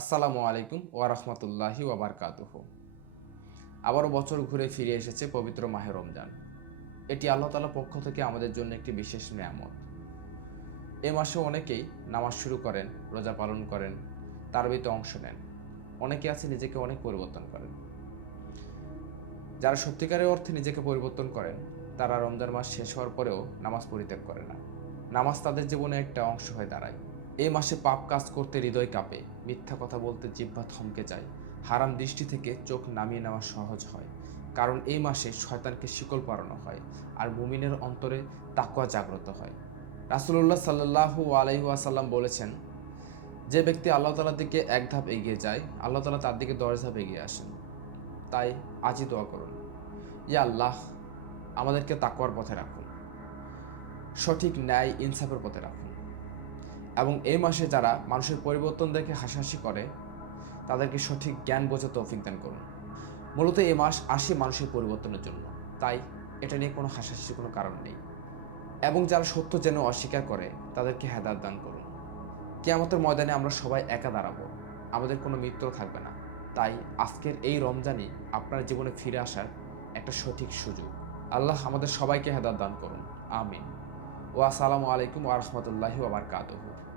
আসসালামু আলাইকুম ওয়া রাহমাতুল্লাহি ওয়া বারাকাতুহু। আবারও বছর ঘুরে ফিরে এসেছে পবিত্র মাহে রমজান। এটি আল্লাহ তাআলার পক্ষ থেকে আমাদের জন্য একটি বিশেষ নেয়ামত। এ মাসে অনেকেই নামাজ শুরু করেন, রোজা পালন করেন, তারাবিতে অংশ নেন। অনেকে আছে নিজেকে অনেক পরিবর্তন করেন। যারা সত্যিকারের অর্থে নিজেকে পরিবর্তন করেন, তারা রমজান মাস শেষ হওয়ার পরেও নামাজ পরিত্যাগ করে না। নামাজ তাদের জীবনে একটা অংশ হয়ে দাঁড়ায়। এই মাসে পাপ কাজ করতে হৃদয় কাঁপে, মিথ্যা কথা বলতে জিহ্বা থমকে যায়, হারাম দৃষ্টি থেকে চোখ নামিয়ে নেওয়া সহজ হয়। কারণ এই মাসে শয়তানকে শিকল পরানো হয় আর মুমিনের অন্তরে তাকওয়া জাগ্রত হয়। রাসূলুল্লাহ সাল্লাল্লাহু আলাইহি ওয়াসাল্লাম বলেছেন, যে ব্যক্তি আল্লাহ তাআলার দিকে এক ধাপ এগিয়ে যায়, আল্লাহ তাআলা তার দিকে 10 ধাপ এগিয়ে আসেন। তাই আজই দোয়া করুন, ইয়া আল্লাহ, আমাদেরকে তাকওয়ার পথে রাখুন, সঠিক ন্যায় ইনসাফের পথে রাখুন। এবং এই মাসে যারা মানুষের পরিবর্তন দেখে হাসাহাসি করে, তাদেরকে সঠিক জ্ঞান বোঝা তৌফিক দান করুন। মূলত এই মাস আসে মানুষের পরিবর্তনের জন্য, তাই এটা নিয়ে কোনো হাসাহাসির কোনো কারণ নেই। এবং যারা সত্য জেনে অস্বীকার করে, তাদেরকে হেদায়েত দান করুন। কিয়ামতের ময়দানে আমরা সবাই একা দাঁড়াবো, আমাদের কোনো মিত্র থাকবে না। তাই আজকের এই রমজানই আপনার জীবনে ফিরে আসার একটা সঠিক সুযোগ। আল্লাহ আমাদের সবাইকে হেদায়েত দান করুন, আমিন। ওয়া আসসালামু আলাইকুম ওয়া রাহমাতুল্লাহি ওয়া বারাকাতুহু।